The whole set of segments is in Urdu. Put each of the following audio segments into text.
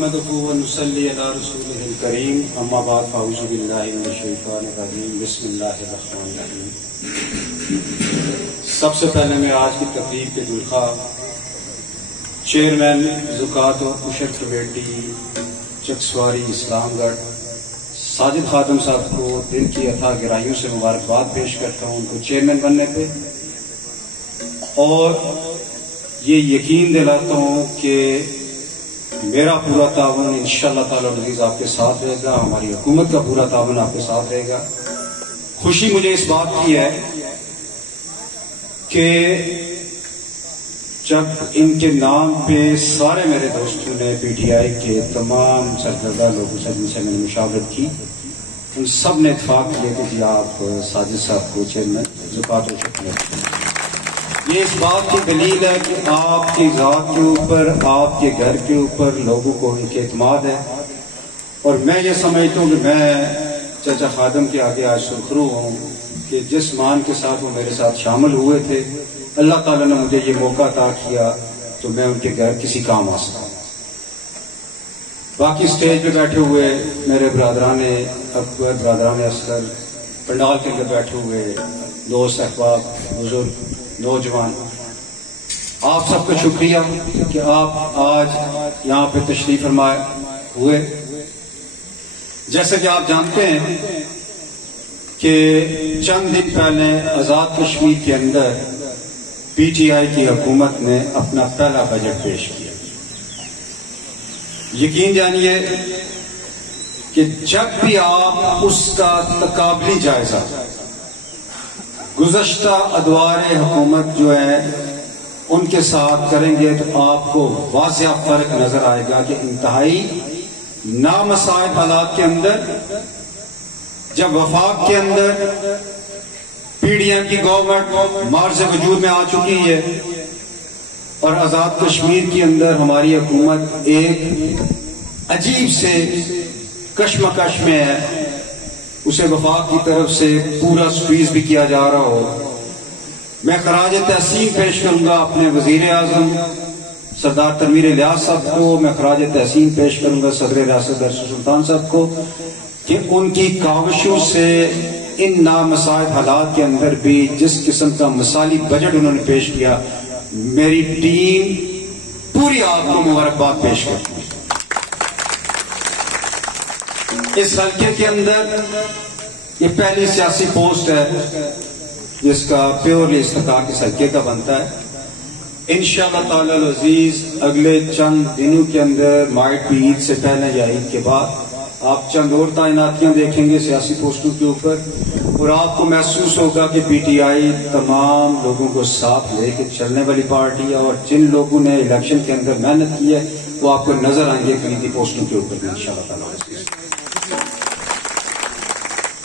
نحمده ونصلي على رسوله الكريم اما بعد فاعوذ بالله من الشیطان الرجیم بسم اللہ الرحمن الرحیم۔ سب سے پہلے میں آج کی تقریب کے دلخواہ چیئرمین زکوٰۃ اور عشر کمیٹی چکسواری اسلام گڑھ ساجد خادم صاحب کو دل کی اتھا گہرائیوں سے مبارکباد پیش کرتا ہوں ان کو چیئرمین بننے پہ، اور یہ یقین دلاتا ہوں کہ میرا پورا تعاون انشاءاللہ تعالی العزیز آپ کے ساتھ رہے گا، ہماری حکومت کا پورا تعاون آپ کے ساتھ رہے گا۔ خوشی مجھے اس بات کی ہے کہ جب ان کے نام پہ سارے میرے دوستوں نے پی ٹی آئی کے تمام سرکردہ لوگوں سے جن سے میں نے مشاورت کی، ان سب نے اتفاق کیا کہ جی آپ ساجد صاحب کو چیئرمین زکوٰۃ و عشر کمیٹی۔ یہ اس بات کی دلیل ہے کہ آپ کی ذات کے اوپر، آپ کے گھر کے اوپر لوگوں کو ان کے اعتماد ہے، اور میں یہ سمجھتا ہوں کہ میں چچا خادم کے آگے آج سرخرو ہوں کہ جس مان کے ساتھ وہ میرے ساتھ شامل ہوئے تھے، اللہ تعالیٰ نے مجھے یہ موقع عطا کیا تو میں ان کے گھر کسی کام آ سکا۔ باقی اسٹیج پہ بیٹھے ہوئے میرے برادران اکبر، برادران اصغر، پنڈال کے اندر بیٹھے ہوئے دوست احباب، بزرگ، نوجوان، آپ سب کا شکریہ کہ آپ آج یہاں پہ تشریف فرما ہوئے۔ جیسے کہ آپ جانتے ہیں کہ چند دن پہلے آزاد کشمیر کے اندر پی ٹی آئی کی حکومت نے اپنا پہلا بجٹ پیش کیا۔ یقین جانیے کہ جب بھی آپ اس کا تقابلی جائزہ گزشتہ ادوار حکومت جو ہے ان کے ساتھ کریں گے تو آپ کو واضح فرق نظر آئے گا کہ انتہائی نامساعد حالات کے اندر جب وفاق کے اندر پی ڈی ایم کی گورنمنٹ مارز وجود میں آ چکی ہے اور آزاد کشمیر کے اندر ہماری حکومت ایک عجیب سے کشمکش میں ہے، اسے وفاق کی طرف سے پورا سکویز بھی کیا جا رہا ہو، میں خراج تحسین پیش کروں گا اپنے وزیر اعظم سردار تنویر الیاس صاحب کو، میں خراج تحسین پیش کروں گا صدر ریاست درس سلطان صاحب کو کہ ان کی کاوشوں سے ان نامساعد حالات کے اندر بھی جس قسم کا مثالی بجٹ انہوں نے پیش کیا، میری ٹیم پوری آپ کو مبارکباد پیش کرتی ہے۔ اس حلقے کے اندر یہ پہلی سیاسی پوسٹ ہے جس کا پیورلی استحقاق اس حلقے کا بنتا ہے۔ انشاءاللہ تعالی العزیز اگلے چند دنوں کے اندر مائٹ بھی عید سے پہلے یا عید کے بعد آپ چند اور تعیناتیاں دیکھیں گے سیاسی پوسٹوں کے اوپر، اور آپ کو محسوس ہوگا کہ پی ٹی آئی تمام لوگوں کو ساتھ لے کے چلنے والی پارٹی ہے، اور جن لوگوں نے الیکشن کے اندر محنت کی ہے وہ آپ کو نظر آئیں گے کلیدی پوسٹوں کے اوپر بھی انشاءاللہ تعالی۔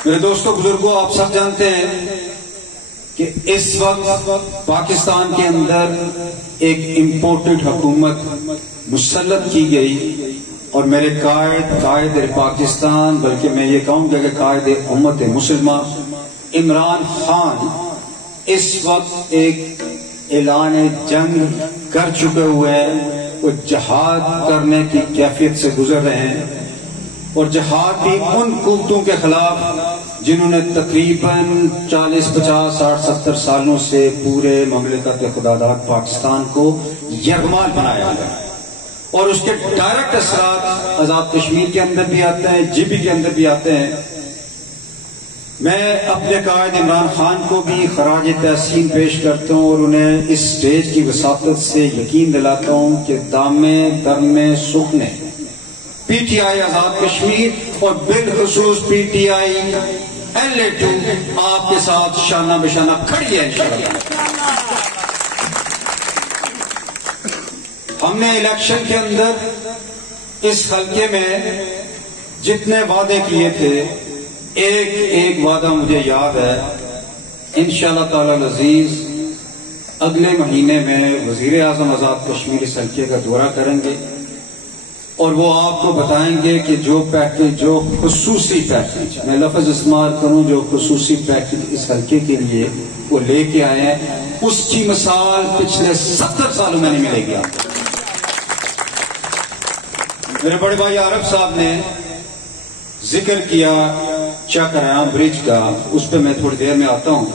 میرے دوستوں، بزرگوں، آپ سب جانتے ہیں کہ اس وقت پاکستان کے اندر ایک امپورٹڈ حکومت مسلط کی گئی، اور میرے قائد پاکستان، بلکہ میں یہ کہوں گا کہ قائد امت مسلمہ عمران خان اس وقت ایک اعلان جنگ کر چکے ہوئے ہیں، وہ جہاد کرنے کی کیفیت سے گزر رہے ہیں، اور جہاد بھی ان قوتوں کے خلاف جنہوں نے تقریباً 40، 50، 60، 70 سالوں سے پورے مملکت خداداد پاکستان کو یرغمال بنایا ہے، اور اس کے ڈائریکٹ اثرات آزاد کشمیر کے اندر بھی آتے ہیں، جی بی کے اندر بھی آتے ہیں۔ میں اپنے قائد عمران خان کو بھی خراج تحسین پیش کرتا ہوں، اور انہیں اس سٹیج کی وساطت سے یقین دلاتا ہوں کہ دامے درمے سکھ نے P T I Azad Kashmir اور بالخصوص پی ٹی آئی LA2 آپ کے ساتھ شانہ بشانہ کھڑی ہے انشاءاللہ۔ ہم نے الیکشن کے اندر اس حلقے میں جتنے وعدے کیے تھے، ایک وعدہ مجھے یاد ہے، انشاءاللہ تعالی العزیز اگلے مہینے میں وزیر اعظم آزاد کشمیر اس حلقے کا دورہ کریں گے، اور وہ آپ کو بتائیں گے کہ جو پیکج، جو خصوصی پیکج، میں لفظ استعمال کروں، جو خصوصی پیکج اس حلقے کے لیے وہ لے کے آئے ہیں، اس کی مثال پچھلے 70 سالوں میں نہیں ملے گی آپ کو۔ میرے بڑے بھائی عارف صاحب نے ذکر کیا چک ریام برج کا، اس پہ میں تھوڑی دیر میں آتا ہوں.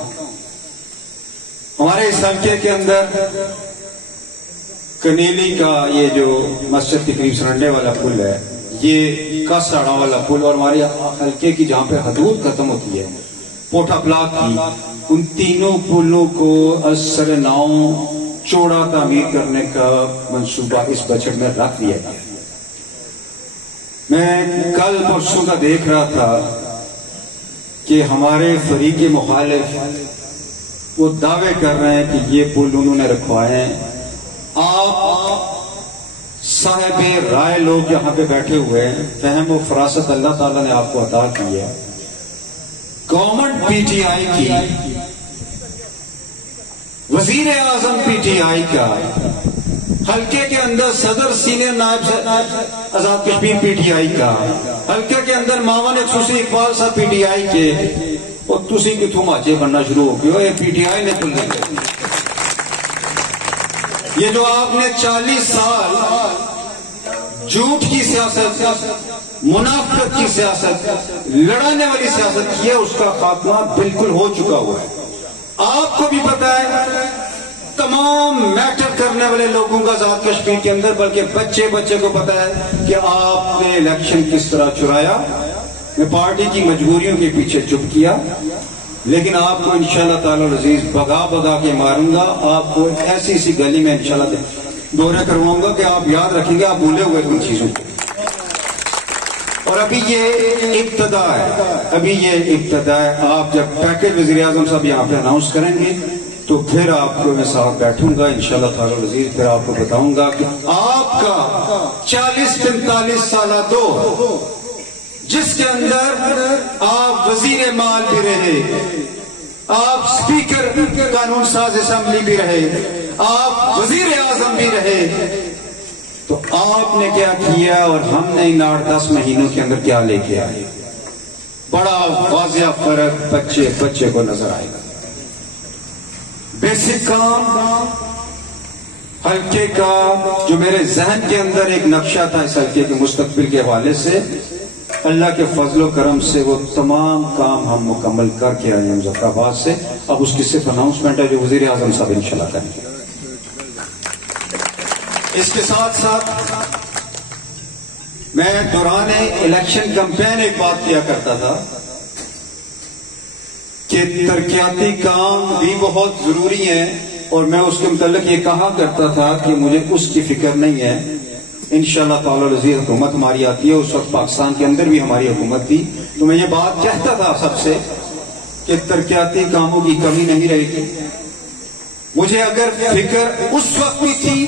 ہمارے اس حلقے کے اندر کنیلی کا یہ جو مسجد کے قریب سرنڈے والا پل ہے، یہ کاساڑا والا پل، اور ہمارے حلقے کی جہاں پہ حدود ختم ہوتی ہے پوٹھا بلاک کی، ان تینوں پلوں کو اثر ناؤ چوڑا تعمیر کرنے کا منصوبہ اس بجٹ میں رکھ دیا گیا. میں کل پرسوں کا دیکھ رہا تھا کہ ہمارے فریق مخالف وہ دعوے کر رہے ہیں کہ یہ پل انہوں نے رکھوائے ہیں. آپ صاحب رائے لوگ یہاں پہ بیٹھے ہوئے ہیں، فہم و فراست اللہ تعالیٰ نے آپ کو عطا کی ہے. گورنمنٹ پی ٹی آئی کی، وزیر اعظم پی ٹی آئی کا، حلقے کے اندر صدر سینئر نائب Azad Kashmir P T I کا، حلقے کے اندر معاون خصوصی اقبال صاحب پی ٹی آئی کے، اور تسی کتوں ماچے بننا شروع ہو گئے. یہ پی ٹی آئی نے کھل گئی. یہ جو آپ نے 40 سال جھوٹ کی سیاست، منافقت کی سیاست، لڑانے والی سیاست کی ہے، اس کا خاتمہ بالکل ہو چکا ہوا ہے. آپ کو بھی پتا ہے تمام میٹر کرنے والے لوگوں کا آزاد کشمیر کے اندر، بلکہ بچے کو پتا ہے کہ آپ نے الیکشن کس طرح چرایا. میں پارٹی کی مجبوریوں کے پیچھے چپ کیا، لیکن آپ کو انشاءاللہ تعالی العزیز بگا کے ماروں گا. آپ کو ایک ایسی سی گلی میں انشاءاللہ دورہ کرواؤں گا کہ آپ یاد رکھیں گے آپ بھولے ہوئے ان چیزوں کو. اور ابھی یہ ابتدا ہے. آپ جب پیکج وزیر اعظم صاحب یہاں پہ اناؤنس کریں گے تو پھر آپ کو میں ساتھ بیٹھوں گا انشاءاللہ تعالی العزیز، پھر آپ کو بتاؤں گا کہ آپ کا 40-45 سالہ دور، جس کے اندر آپ وزیر مال بھی رہے، آپ سپیکر قانون ساز اسمبلی بھی رہے، آپ وزیر اعظم بھی رہے، تو آپ نے کیا کیا اور ہم نے ان 8-10 مہینوں کے اندر کیا لے کے آئے، بڑا واضح فرق بچے کو نظر آئے گا. بیسک کام حلقے کا جو میرے ذہن کے اندر ایک نقشہ تھا اس حلقے کے مستقبل کے حوالے سے، اللہ کے فضل و کرم سے وہ تمام کام ہم مکمل کر کے آئے ہیں مظفر آباد سے. اب اس کی صرف اناؤنسمنٹ ہے جو وزیر اعظم صاحب انشاءاللہ کریں گے. اس کے ساتھ میں دوران الیکشن کمپین ایک بات کیا کرتا تھا کہ ترقیاتی کام بھی بہت ضروری ہیں، اور میں اس کے متعلق یہ کہا کرتا تھا کہ مجھے اس کی فکر نہیں ہے. انشاءاللہ تعالی العزیز حکومت ہماری آتی ہے. اس وقت پاکستان کے اندر بھی ہماری حکومت تھی، تو میں یہ بات کہتا تھا سب سے کہ ترقیاتی کاموں کی کمی نہیں رہے گی. مجھے اگر فکر اس وقت بھی تھی،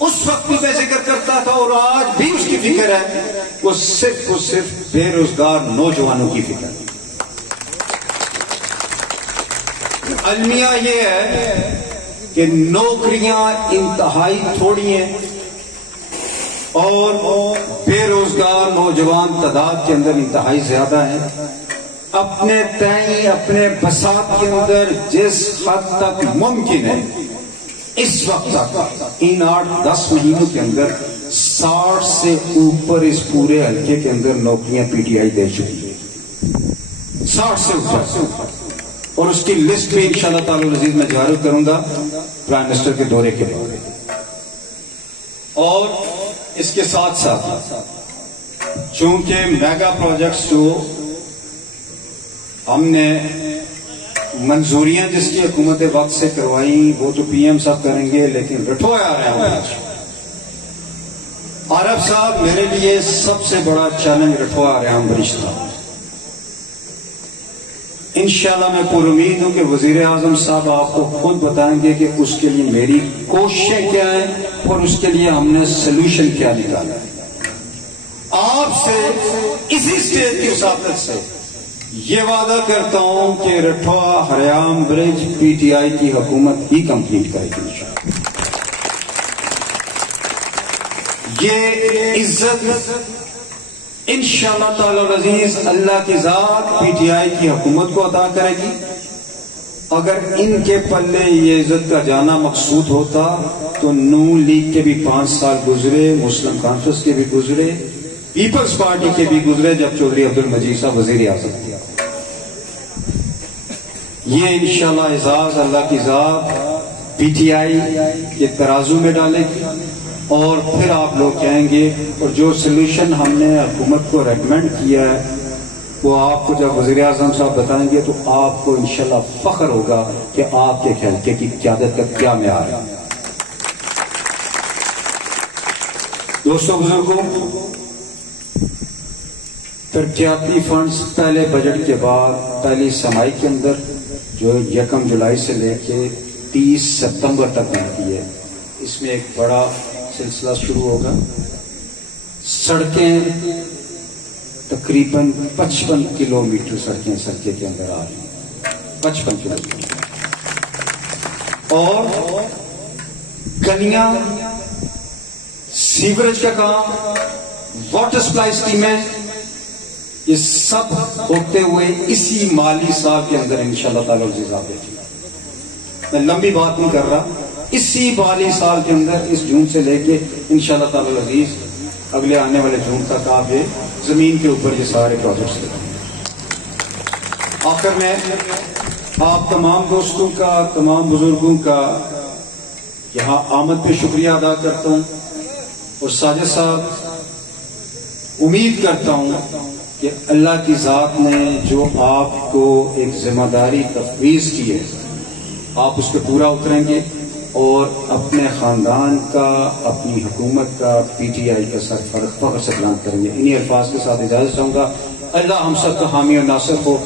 اس وقت بھی میں ذکر کرتا تھا، اور آج بھی اس کی فکر ہے، وہ صرف بے روزگار نوجوانوں کی فکر ہے. المیہ یہ ہے کہ نوکریاں انتہائی تھوڑی ہیں اور بے روزگار نوجوان تعداد کے اندر انتہائی زیادہ ہیں. اپنے تئیں اپنے بساط کے اندر جس حد تک ممکن ہے اس وقت تک ان 8-10 مہینوں کے اندر 60 سے اوپر اس پورے حلقے کے اندر نوکریاں پی ٹی آئی دے چکی ہے. 60 سے اوپر، اور اس کی لسٹ بھی انشاءاللہ تعالی العزیز میں جاری کروں گا پرائم منسٹر کے دورے کے بعد. اور اس کے ساتھ چونکہ میگا پروجیکٹس جو ہم نے منظوریاں جس کی حکومت وقت سے کروائی وہ تو پی ایم صاحب کریں گے، لیکن رٹھوئے آ رہے ہیں. عارف صاحب میرے لیے سب سے بڑا چیلنج رٹھوئے آ رہے ہیں برج تھا. انشاءاللہ میں پر امید ہوں کہ وزیر اعظم صاحب آپ کو خود بتائیں گے کہ اس کے لیے میری کوششیں کیا ہیں اور اس کے لیے ہم نے سلوشن کیا نکالا ہے. آپ سے اسی اسٹیج کی وساطت سے یہ وعدہ کرتا ہوں کہ رٹھوئے ہریام برج پی ٹی آئی کی حکومت ہی کمپلیٹ کرے گی. یہ عزت انشاءاللہ تعالی العزیز اللہ کی ذات پی ٹی آئی کی حکومت کو عطا کرے گی. اگر ان کے پلے یہ عزت کا جانا مقصود ہوتا تو نون لیگ کے بھی 5 سال گزرے، مسلم کانفرنس کے بھی گزرے، پیپلز پارٹی کے بھی گزرے جب چودھری عبد المجید صاحب وزیر اعظم تھے۔ یہ انشاءاللہ اعزاز اللہ کی ذات پی ٹی آئی کے ترازو میں ڈالے گی اور پھر آپ لوگ کہیں گے، اور جو سلوشن ہم نے حکومت کو ریکمینڈ کیا ہے وہ آپ کو جب وزیر اعظم صاحب بتائیں گے تو آپ کو انشاءاللہ فخر ہوگا کہ آپ کے حلقے کی قیادت کا کیا معیار ہے۔ دوستوں بزرگوں، ترقیاتی فنڈز پہلے بجٹ کے بعد پہلی سمائی کے اندر جو 1 جولائی سے لے کے 30 ستمبر تک ملتی ہے، اس میں ایک بڑا سلسلہ شروع ہوگا۔ سڑکیں تقریباً 55 کلومیٹر سڑکیں سڑکیں کے اندر آ رہی ہیں، 55 کلومیٹر، اور گلیاں، سیوریج کا کام، واٹر سپلائی اسکیمیں، یہ سب ہوتے ہوئے اسی مالی سال کے اندر انشاءاللہ تعالی عزیز آپ دیکھیں گے۔ میں لمبی بات نہیں کر رہا، اسی مالی سال کے اندر اس جون سے لے کے انشاءاللہ تعالی عزیز اگلے آنے والے جون تک آپ یہ زمین کے اوپر یہ سارے پروجیکٹس دیکھیں۔ آخر میں آپ تمام دوستوں کا، تمام بزرگوں کا یہاں آمد پہ شکریہ ادا کرتا ہوں، اور ساجد صاحب امید کرتا ہوں کہ اللہ کی ذات نے جو آپ کو ایک ذمہ داری تفویض کی ہے آپ اس پہ پورا اتریں گے اور اپنے خاندان کا، اپنی حکومت کا، پی ٹی آئی کا سر فخر سے بلند کریں گے۔ انہی الفاظ کے ساتھ اجازت چاہوں گا۔ اللہ ہم سب کا حامی اور ناصر ہو۔